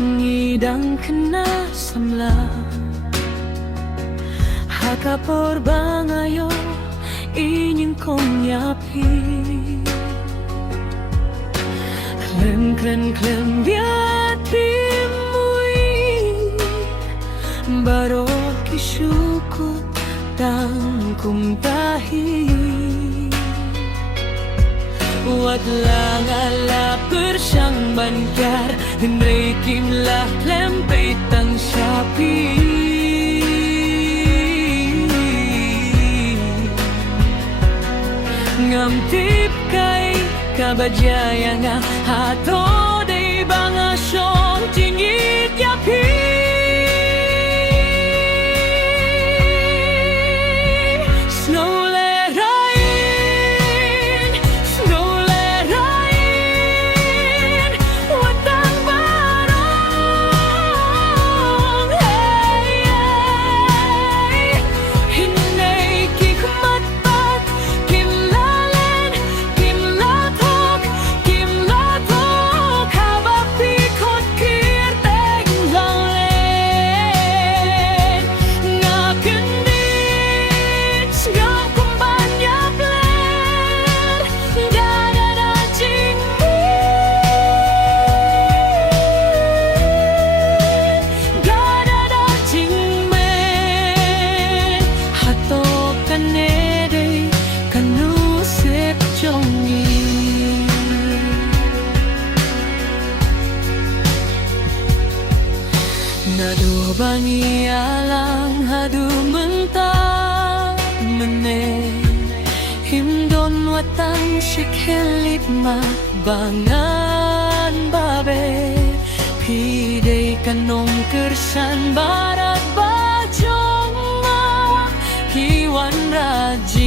ngidang kena samla hakapor bangayo inyong konyapi klem biat bimui baro kisukut tang kumtahi Wat lang ala persyang bankar Henry kimlah lempay tang syapi Ngamtip kay kabajaya nga hato day bangasyon tingit yapi Nado bangi alang hadu mentah mene himdon watang shikelit ma bangan babe pidei kanong kersan barat bajong ma hiwan raja